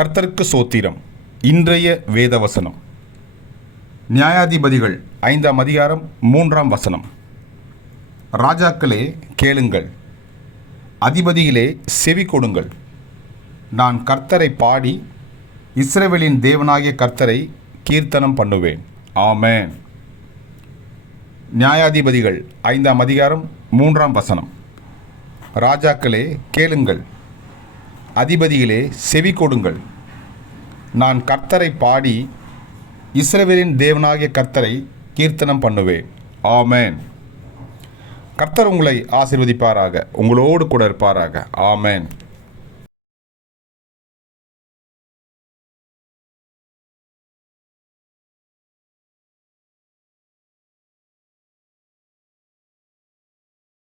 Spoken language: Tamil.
கர்த்தருக்கு சோத்திரம். இன்றைய வேதவசனம் நியாயாதிபதிகள் 5ஆம் அதிகாரம் 3ஆம் வசனம். ராஜாக்களே கேளுங்கள், அதிபதிகளே செவி கொடுங்கள். நான் கர்த்தரை பாடி இஸ்ரவேலின் தேவனாகிய கர்த்தரை கீர்த்தனம் பண்ணுவேன். ஆமென். நியாயாதிபதிகள் 5ஆம் அதிகாரம் 3ஆம் வசனம். ராஜாக்களே கேளுங்கள், அதிபதிகளே செவி கொடுங்கள். நான் கர்த்தரை பாடி இஸ்ரவேலின் தேவனாகிய கர்த்தரை கீர்த்தனம் பண்ணுவேன். ஆமென். கர்த்தர் உங்களை ஆசீர்வதிப்பாராக, உங்களோடு கூட இருப்பாராக. ஆமென்.